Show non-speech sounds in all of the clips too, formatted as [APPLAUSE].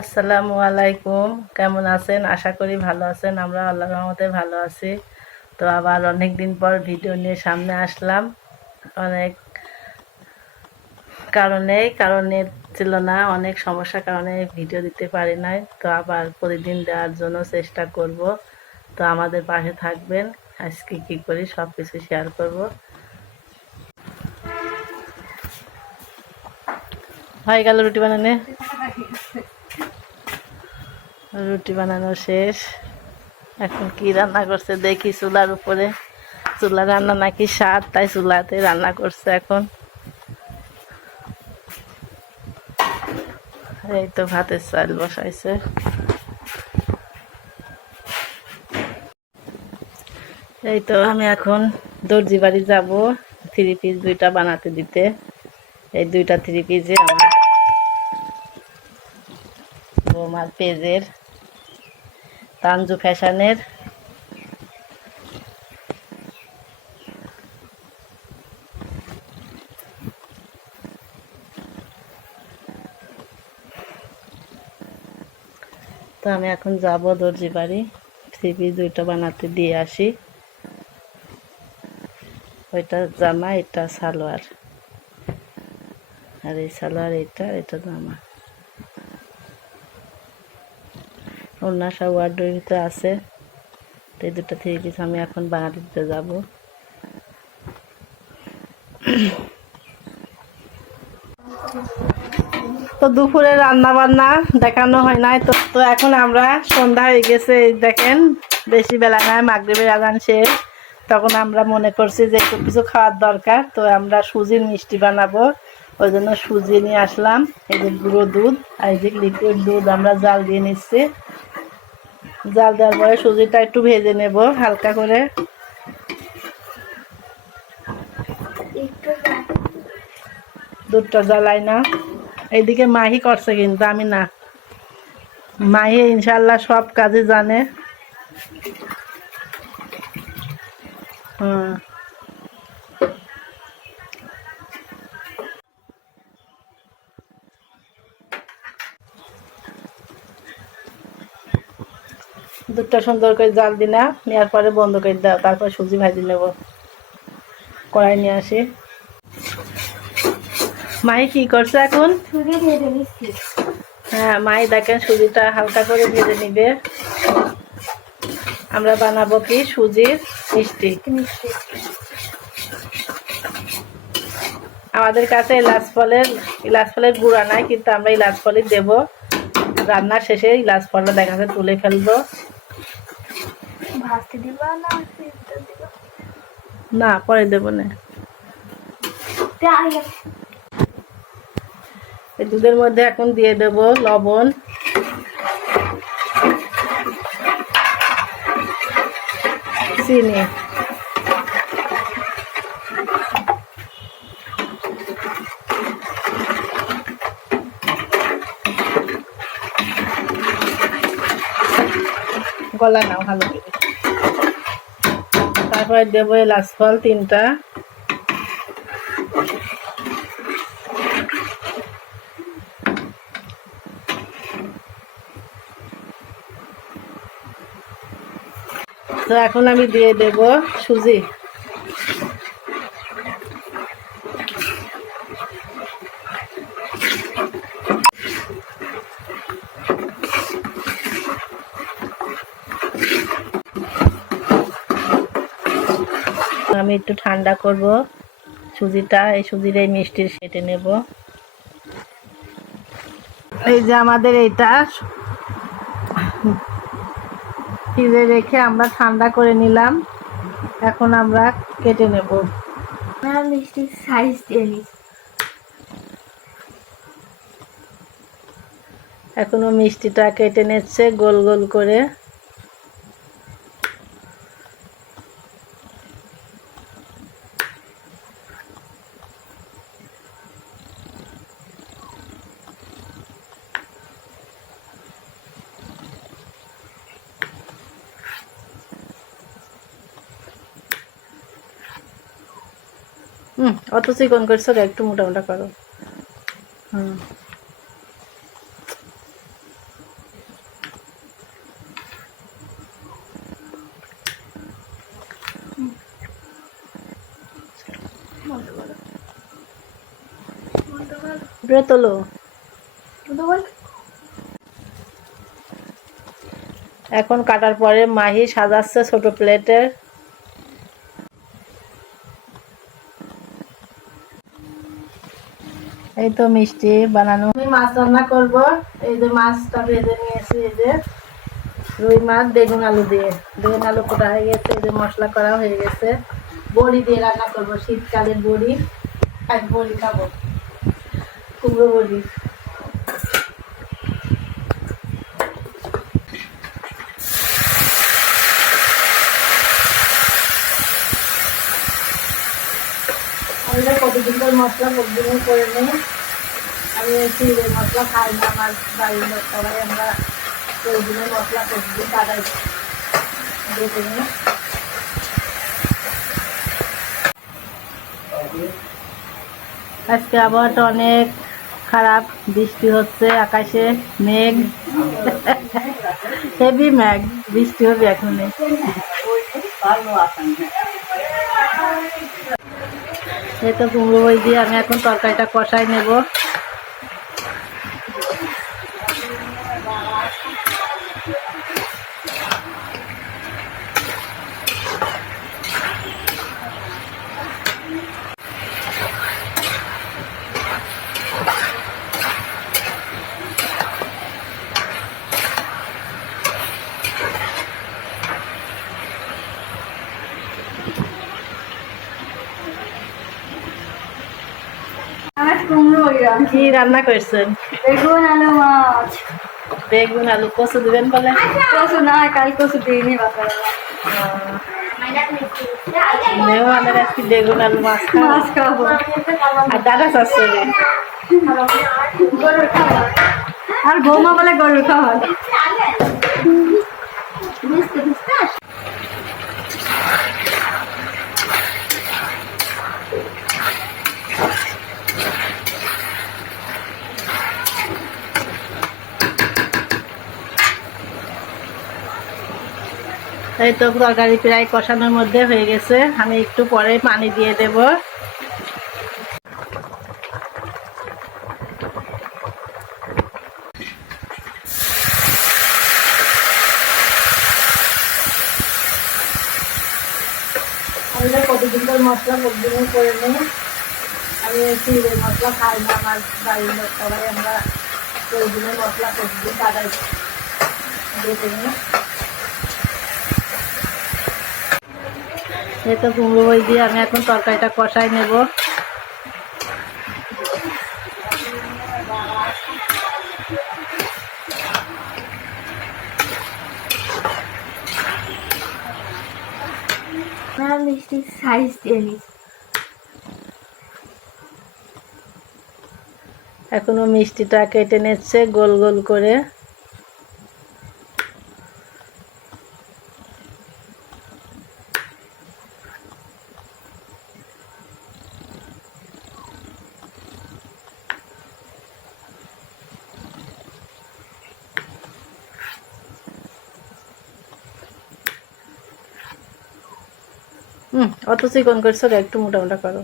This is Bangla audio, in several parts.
আসসালামু আলাইকুম। কেমন আছেন? আশা করি ভালো আছেন। আমরা আল্লাহ রহমতে ভালো আছি। তো আবার অনেক দিন পর ভিডিও নিয়ে সামনে আসলাম। অনেক কারণে কারণে ছিল না, অনেক সমস্যার কারণে ভিডিও দিতে পারি নাই। তো আবার প্রতিদিন দেওয়ার জন্য চেষ্টা করব। তো আমাদের পাশে থাকবেন। আজকে কি করি সব কিছু শেয়ার করব। হয়ে গেল রুটি বানানে? রুটি বানানো শেষ। এখন কি রান্না করছে দেখি চুলার উপরে। চুলা রান্না নাকি স্বাদ, তাই চুলাতে রান্না করছে এখন। এই তো ভাতের চাল বসাইছে। এই তো আমি এখন দর্জি বাড়ি যাব থ্রি পিস দুইটা বানাতে দিতে। এই দুইটা থ্রি পিসে আমার বৌমার পেজের তানজু ফ্যাশনের। তো আমি এখন যাব দর্জি বাড়ি। থ্রি পিস দুইটা বানাতে দিয়ে আসি। ওইটা জামা, এটা সালোয়ার। আর এই সালোয়ার এটা এটা জামা। ওনার সব ওয়ার্ডের ভিতরে আছে। তো এই দুটো থ্রি পিস আমি এখন দিতে যাব। তো দুপুরে রান্না বান্না দেখানো হয় নাই। তো তো এখন আমরা সন্ধ্যা হয়ে গেছে দেখেন, বেশি বেলা নাই, মাগরীবের আজান শেষ। তখন আমরা মনে করছি যে একটু কিছু খাওয়ার দরকার, তো আমরা সুজির মিষ্টি বানাবো। ওই জন্য সুজি নিয়ে আসলাম। এই যে গুঁড়ো দুধ আর এই যে লিকুইড দুধ আমরা জাল দিয়ে নিচ্ছি। জাল দেওয়ার পরে সুজিটা একটু ভেজে নেব হালকা করে। দুধটা জ্বালাই না। এইদিকে মাহি করছে কিন্তু, আমি না। মাহি ইনশাল্লাহ সব কাজে জানে। হুম। দুধটা সুন্দর করে জাল দিনা নেওয়ার পরে বন্ধ করে দাও তারপর সুজি ভাজি নেব। কড়াই নিয়ে আসি। মাই কি করছে এখন? হ্যাঁ মাই দেখেন সুজিটা হালকা করে ভেজে নিবে। আমরা বানাবো কি? সুজির মিষ্টি। আমাদের কাছে ইলাচ ফলের ইলাচ ফলের গুঁড়া নাই কিন্তু আমরা ইলাচ ফলই দেবো। রান্নার শেষে ইলাচ ফলটা দেখা যাচ্ছে তুলে ফেলব। ভাজতে দিবা না দিবা? না পরে দেবো না। এই দুধের মধ্যে এখন দিয়ে দেব লবণ। চিনি। গলা নাও ভালো করে। তারপরে দেব এলাচ ফল তিনটা। তো এখন আমি দিয়ে দেব সুজি আমি একটু ঠান্ডা করব। সুজিটা এই সুজির এই মিষ্টির সেটে নেব। এই যে আমাদের এইটা। ফ্রিজে রেখে আমরা ঠান্ডা করে নিলাম। এখন আমরা কেটে নেব। মিষ্টির সাইজ দিয়ে এখনও মিষ্টিটা কেটে নিচ্ছে গোল গোল করে। অত চিকন করছ একটু মোটামোটা করো। হুম। এখন কাটার পরে মাহি সাজাচ্ছে ছোট প্লেটের এই তো মিষ্টি বানানো। আমি মাছ রান্না করব। এই যে মাছটা ভেজে নিয়েছি, এই যে রুই মাছ, বেগুন আলু দিয়ে। বেগুন আলু কোটা হয়ে গেছে, এই যে মশলা করা হয়ে গেছে। বড়ি দিয়ে রান্না করব, শীতকালের বড়ি। এক বড়ি খাব। কুমড়ো বড়ি। আমি তো প্রতিদিন মশলা প্রতিদিন করে নিই? আমি চিড়ে মশলা খাই না আমার বাড়ির লোক সবাই আমরা প্রতিদিনের মশলা প্রতিদিন কাটাই বেটে নিই। আজকে আবহাওয়াটা অনেক খারাপ বৃষ্টি হচ্ছে আকাশে মেঘ। [LAUGHS] হেভি মেঘ বৃষ্টি হবে এখনই। এই তো কুমড়ো বই দিয়ে আমি এখন তরকারিটা কষাই নেব আমার কুমড়ো ওইরাম কি রান্না করছেন? বেগুন আলু মাছ। বেগুন আলু কচু দিবেন বলে? কচু না কাল কচু দিইনি বাপের মেয়েও আমাদের আজকে বেগুন আলু মাছ খাওয়া মাছ খাব। আর দাদা চাচ্ছে গরুর খাবার। আর বৌমা বলে গরুর খাবার। এই তো তরকারি প্রায় কষানোর মধ্যে হয়ে গেছে। আমি একটু পরে পানি দিয়ে দেব। আমি তো প্রতিদিন করে মশলা প্রতিদিন করে নিই। আমি চিড়ে মশলা খাই না, আমার বাড়ির সবাই আমরা প্রতিদিনের মশলা প্রতিদিন কাটাই বেটে নিই। এই তো কুমড়ো বই দিয়ে আমি এখন তরকারিটা কষাই নেব। আমার মিষ্টি সাইজ দিয়ে এখনও মিষ্টিটা কেটে নিচ্ছে গোল গোল করে। হুম অত চিকন করছ একটু মোটা মোটা করো।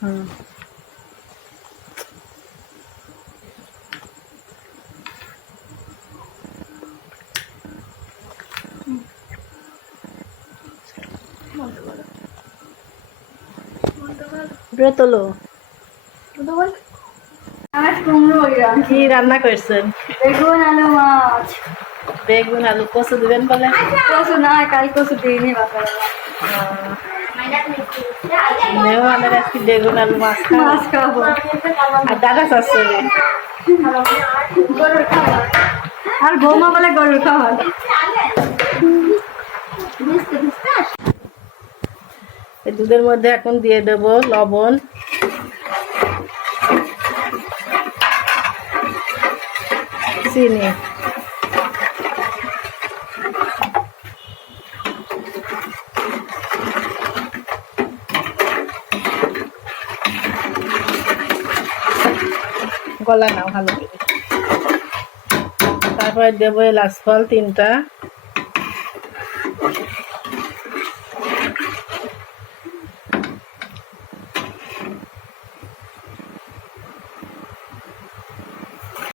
হুম। কুমড়ো কি রান্না করছেন? বেগুন আলু মাছ। বেগুন আলু কচু দিবেন বলে? কচু না কাল কচু দিইনি বাপের আমাদের আজকে বেগুন আলু মাছ মাছ খাব। আর দাদা খাবার আর বৌমা বলে গরুর খাবার। দুধের মধ্যে এখন দিয়ে দেব লবণ। চিনি। গলা নাও ভালো করে। তারপরে দেবো এলাচ ফল তিনটা।